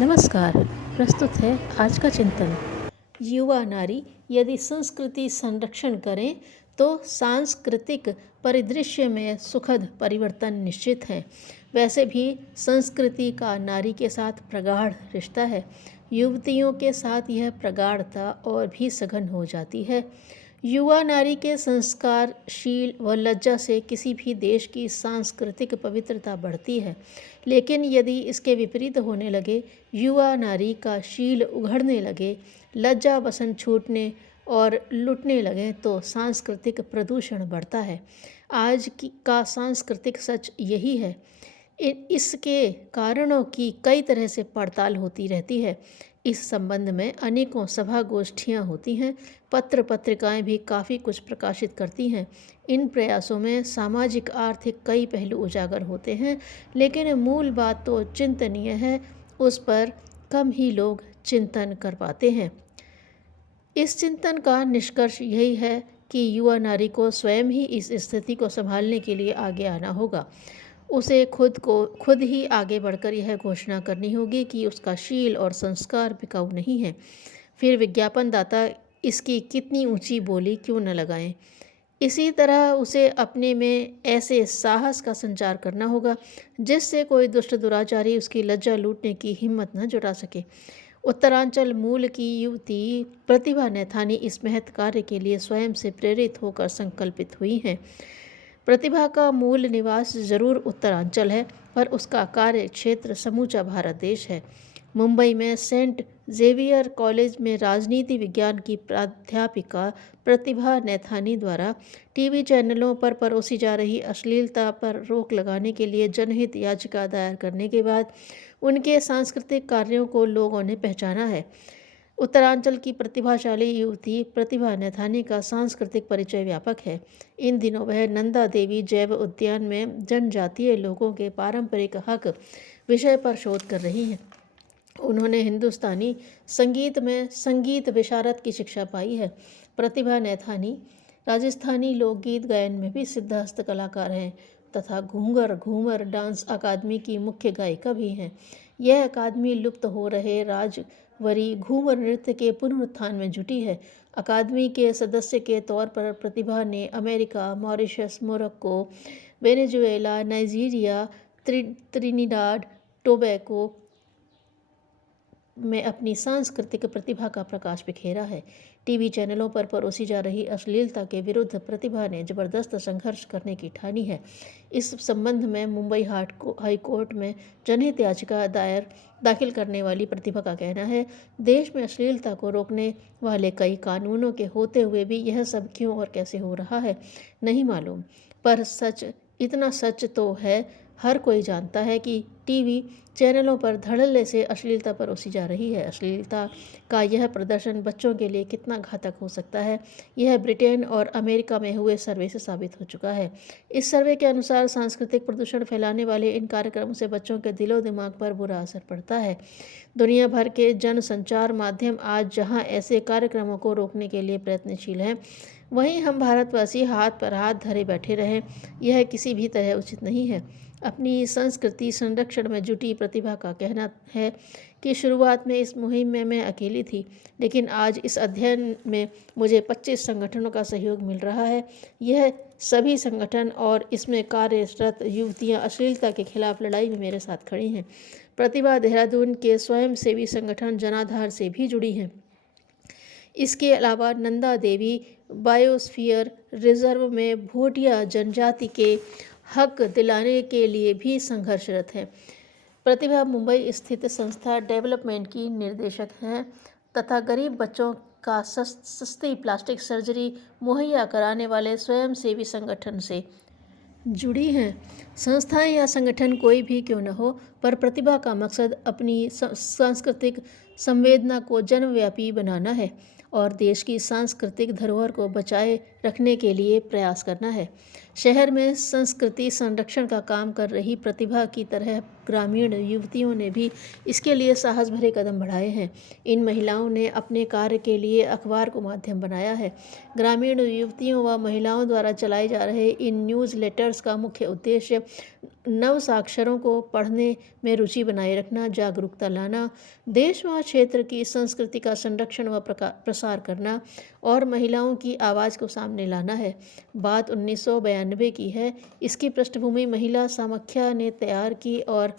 नमस्कार। प्रस्तुत है आज का चिंतन। युवा नारी यदि संस्कृति संरक्षण करें तो सांस्कृतिक परिदृश्य में सुखद परिवर्तन निश्चित है। वैसे भी संस्कृति का नारी के साथ प्रगाढ़ रिश्ता है। युवतियों के साथ यह प्रगाढ़ता और भी सघन हो जाती है। युवा नारी के संस्कारशील व लज्जा से किसी भी देश की सांस्कृतिक पवित्रता बढ़ती है, लेकिन यदि इसके विपरीत होने लगे, युवा नारी का शील उघड़ने लगे, लज्जा वसन छूटने और लुटने लगे, तो सांस्कृतिक प्रदूषण बढ़ता है। आज का सांस्कृतिक सच यही है। इसके कारणों की कई तरह से पड़ताल होती रहती है। इस संबंध में अनेकों सभा गोष्ठियाँ होती हैं। पत्र पत्रिकाएं भी काफ़ी कुछ प्रकाशित करती हैं। इन प्रयासों में सामाजिक आर्थिक कई पहलू उजागर होते हैं, लेकिन मूल बात तो चिंतनीय है, उस पर कम ही लोग चिंतन कर पाते हैं। इस चिंतन का निष्कर्ष यही है कि युवा नारी को स्वयं ही इस स्थिति को संभालने के लिए आगे आना होगा। उसे खुद ही आगे बढ़कर यह घोषणा करनी होगी कि उसका शील और संस्कार बिकाऊ नहीं है। फिर विज्ञापनदाता इसकी कितनी ऊंची बोली क्यों न लगाएं। इसी तरह उसे अपने में ऐसे साहस का संचार करना होगा जिससे कोई दुष्ट दुराचारी उसकी लज्जा लूटने की हिम्मत न जुटा सके। उत्तरांचल मूल की युवती प्रतिभा नैथानी इस महत् कार्य के लिए स्वयं से प्रेरित होकर संकल्पित हुई हैं। प्रतिभा का मूल निवास जरूर उत्तरांचल है, पर उसका कार्य क्षेत्र समूचा भारत देश है। मुंबई में सेंट जेवियर कॉलेज में राजनीति विज्ञान की प्राध्यापिका प्रतिभा नैथानी द्वारा टीवी चैनलों पर परोसी जा रही अश्लीलता पर रोक लगाने के लिए जनहित याचिका दायर करने के बाद उनके सांस्कृतिक कार्यों को लोगों ने पहचाना है। उत्तरांचल की प्रतिभाशाली युवती प्रतिभा नैथानी का सांस्कृतिक परिचय व्यापक है। इन दिनों वह नंदा देवी जैव उद्यान में जनजातीय लोगों के पारंपरिक हक विषय पर शोध कर रही हैं। उन्होंने हिंदुस्तानी संगीत में संगीत विशारद की शिक्षा पाई है। प्रतिभा नैथानी राजस्थानी लोकगीत गायन में भी सिद्धहस्त कलाकार हैं तथा घूंगर घूमर डांस अकादमी की मुख्य गायिका भी हैं। यह अकादमी लुप्त हो रहे राजवरी घूमर नृत्य के पुनरुत्थान में जुटी है। अकादमी के सदस्य के तौर पर प्रतिभा ने America, Mauritius, Morocco, Venezuela, Nigeria, त्रिनिडाद Tobago में अपनी सांस्कृतिक प्रतिभा का प्रकाश बिखेरा है। टीवी चैनलों पर परोसी जा रही अश्लीलता के विरुद्ध प्रतिभा ने जबरदस्त संघर्ष करने की ठानी है। इस संबंध में मुंबई हाई कोर्ट में जनहित याचिका दाखिल करने वाली प्रतिभा का कहना है, देश में अश्लीलता को रोकने वाले कई कानूनों के होते हुए भी यह सब क्यों और कैसे हो रहा है नहीं मालूम, पर इतना सच तो है, हर कोई जानता है कि टीवी चैनलों पर धड़ल्ले से अश्लीलता परोसी जा रही है। अश्लीलता का यह प्रदर्शन बच्चों के लिए कितना घातक हो सकता है, यह ब्रिटेन और अमेरिका में हुए सर्वे से साबित हो चुका है। इस सर्वे के अनुसार सांस्कृतिक प्रदूषण फैलाने वाले इन कार्यक्रमों से बच्चों के दिलो दिमाग पर बुरा असर पड़ता है। दुनिया भर के जनसंचार माध्यम आज जहां ऐसे कार्यक्रमों को रोकने के लिए प्रयत्नशील हैं, वहीं हम भारतवासी हाथ पर हाथ धरे बैठे रहें, यह किसी भी तरह उचित नहीं है। अपनी संस्कृति संरक्षण में जुटी प्रतिभा का कहना है कि शुरुआत में इस मुहिम में मैं अकेली थी, लेकिन आज इस अध्ययन में मुझे 25 संगठनों का सहयोग मिल रहा है। यह सभी संगठन और इसमें कार्यरत युवतियां अश्लीलता के खिलाफ लड़ाई में मेरे साथ खड़ी हैं। प्रतिभा देहरादून के स्वयंसेवी संगठन जनाधार से भी जुड़ी हैं। इसके अलावा नंदा देवी बायोस्फीयर रिजर्व में भोटिया जनजाति के हक दिलाने के लिए भी संघर्षरत है। प्रतिभा मुंबई स्थित संस्था डेवलपमेंट की निर्देशक हैं तथा गरीब बच्चों का सस्ती प्लास्टिक सर्जरी मुहैया कराने वाले स्वयंसेवी संगठन से जुड़ी हैं। संस्थाएं या संगठन कोई भी क्यों न हो, पर प्रतिभा का मकसद अपनी सांस्कृतिक संवेदना को जनव्यापी बनाना है और देश की सांस्कृतिक धरोहर को बचाए रखने के लिए प्रयास करना है। शहर में संस्कृति संरक्षण का काम कर रही प्रतिभा की तरह ग्रामीण युवतियों ने भी इसके लिए साहस भरे कदम बढ़ाए हैं। इन महिलाओं ने अपने कार्य के लिए अखबार को माध्यम बनाया है। ग्रामीण युवतियों व महिलाओं द्वारा चलाए जा रहे इन न्यूज़ लेटर्स का मुख्य उद्देश्य नव साक्षरों को पढ़ने में रुचि बनाए रखना, जागरूकता लाना, देश व क्षेत्र की संस्कृति का संरक्षण व प्रसार करना और महिलाओं की आवाज़ को सामने लाना है। बात 1992 की है। इसकी पृष्ठभूमि महिला समाख्या ने तैयार की और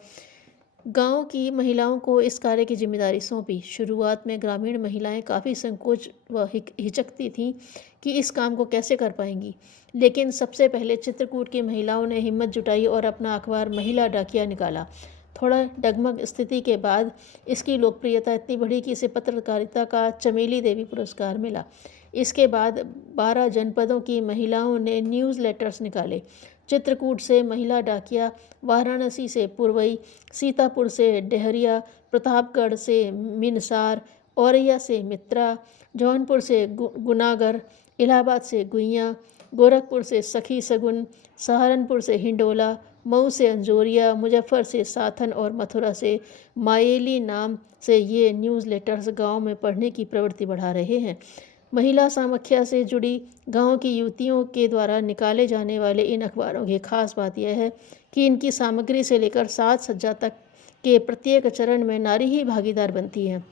गांव की महिलाओं को इस कार्य की जिम्मेदारी सौंपी। शुरुआत में ग्रामीण महिलाएं काफ़ी संकोच व हिचकती थीं कि इस काम को कैसे कर पाएंगी, लेकिन सबसे पहले चित्रकूट की महिलाओं ने हिम्मत जुटाई और अपना अखबार महिला डाकिया निकाला। थोड़ा डगमग स्थिति के बाद इसकी लोकप्रियता इतनी बढ़ी कि इसे पत्रकारिता का चमेली देवी पुरस्कार मिला। इसके बाद 12 जनपदों की महिलाओं ने न्यूज़ लेटर्स निकाले। चित्रकूट से महिला डाकिया, वाराणसी से पुरवई, सीतापुर से डेहरिया, प्रतापगढ़ से मिनसार, औरैया से मित्रा, जौनपुर से गुनागर, इलाहाबाद से गुइयाँ, गोरखपुर से सखी सगुन, सहारनपुर से हिंडोला, मऊ से अंजोरिया, मुजफ्फर से साथन और मथुरा से मायेली नाम से ये न्यूज़ लेटर्स गाँव में पढ़ने की प्रवृत्ति बढ़ा रहे हैं। महिला समाख्या से जुड़ी गांव की युवतियों के द्वारा निकाले जाने वाले इन अखबारों की खास बात यह है कि इनकी सामग्री से लेकर साज सज्जा तक के प्रत्येक चरण में नारी ही भागीदार बनती है।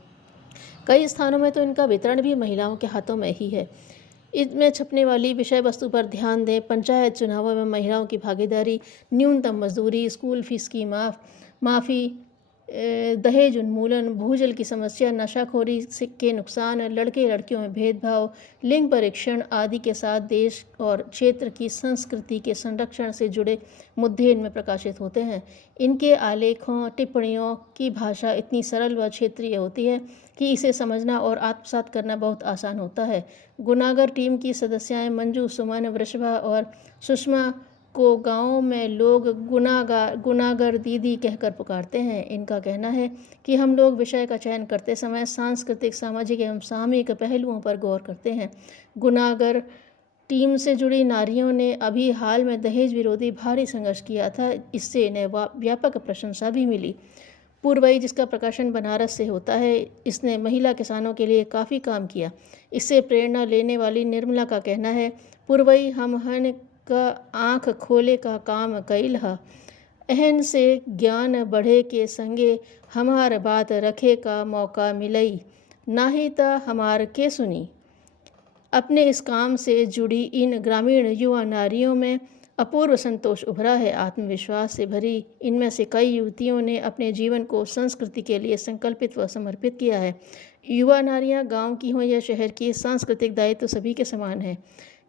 कई स्थानों में तो इनका वितरण भी महिलाओं के हाथों में ही है। इसमें छपने वाली विषय वस्तु पर ध्यान दें। पंचायत चुनावों में महिलाओं की भागीदारी, न्यूनतम मजदूरी, स्कूल फीस की माफ़ी, दहेज उन्मूलन, भूजल की समस्या, नशाखोरी के नुकसान, लड़के लड़कियों में भेदभाव, लिंग परीक्षण आदि के साथ देश और क्षेत्र की संस्कृति के संरक्षण से जुड़े मुद्दे इनमें प्रकाशित होते हैं। इनके आलेखों टिप्पणियों की भाषा इतनी सरल व क्षेत्रीय होती है कि इसे समझना और आत्मसात करना बहुत आसान होता है। गुनागर टीम की सदस्याएं मंजू, सुमन, वृषभा और सुषमा को गाँव में लोग गुनागर दीदी कहकर पुकारते हैं। इनका कहना है कि हम लोग विषय का चयन करते समय सांस्कृतिक, सामाजिक एवं सामूहिक पहलुओं पर गौर करते हैं। गुनागर टीम से जुड़ी नारियों ने अभी हाल में दहेज विरोधी भारी संघर्ष किया था। इससे इन्हें व्यापक प्रशंसा भी मिली। पुरवई, जिसका प्रकाशन बनारस से होता है, इसने महिला किसानों के लिए काफ़ी काम किया। इससे प्रेरणा लेने वाली निर्मला का कहना है, पुरवई हमहन का आँख खोले का काम कइल ह, एहन से ज्ञान बढ़े के संगे हमार बात रखे का मौका मिलई, नाही त हमार के सुनी। अपने इस काम से जुड़ी इन ग्रामीण युवा नारियों में अपूर्व संतोष उभरा है। आत्मविश्वास से भरी इनमें से कई युवतियों ने अपने जीवन को संस्कृति के लिए संकल्पित व समर्पित किया है। युवा नारियां गांव की हों या शहर की, सांस्कृतिक दायित्व सभी के समान है।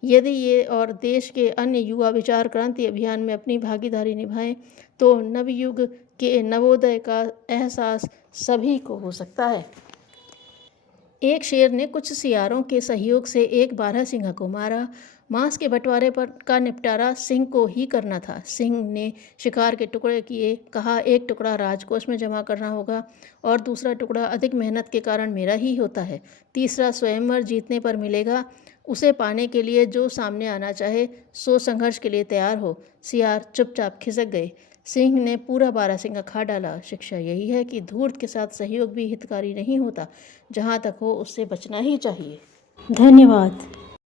यदि ये और देश के अन्य युवा विचार क्रांति अभियान में अपनी भागीदारी निभाएं तो नवयुग के नवोदय का एहसास सभी को हो सकता है। एक शेर ने कुछ सियारों के सहयोग से एक बारहसिंगा को मारा। मांस के बंटवारे पर का निपटारा सिंह को ही करना था। सिंह ने शिकार के टुकड़े किए, कहा एक टुकड़ा राजकोष में जमा करना होगा और दूसरा टुकड़ा अधिक मेहनत के कारण मेरा ही होता है, तीसरा स्वयंवर जीतने पर मिलेगा। उसे पाने के लिए जो सामने आना चाहे सो संघर्ष के लिए तैयार हो। सियार चुपचाप खिसक गए। सिंह ने पूरा बारहसिंगा खा डाला। शिक्षा यही है कि धूर्त के साथ सहयोग भी हितकारी नहीं होता। जहाँ तक हो उससे बचना ही चाहिए। धन्यवाद।